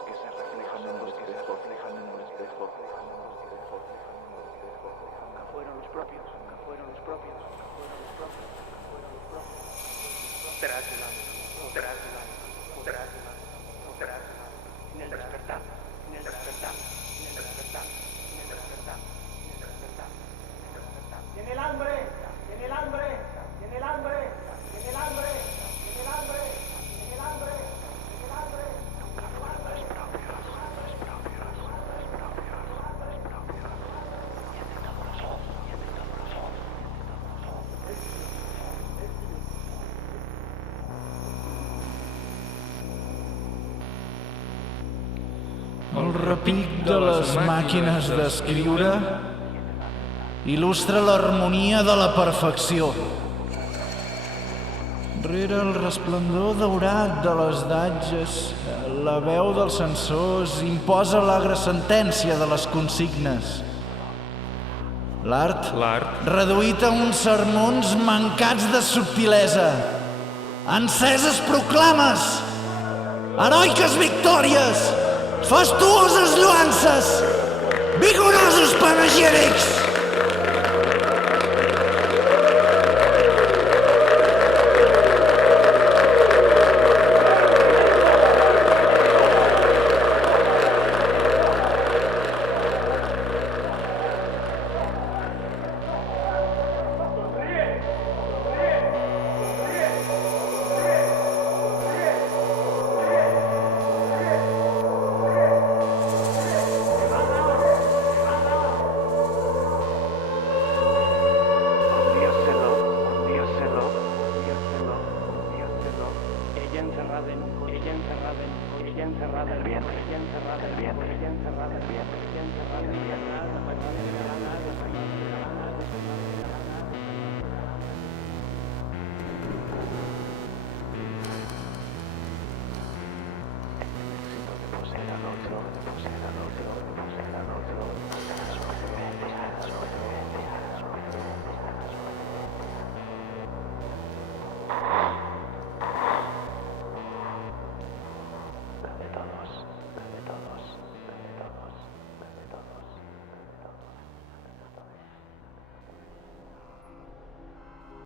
que se reflejan en un espejo. Que fueron los propios. Drácula. En el despertar. Tiene el hambre. El repic de les màquines d'escriure il·lustra l'harmonia de la perfecció. Rere el resplendor daurat de les datges, la veu dels censors imposa l'agre sentència de les consignes. L'art, reduït a uns sermons mancats de subtilesa. Enceses proclames, heroiques victòries, fastuoses lluances, vigorosos panegírics.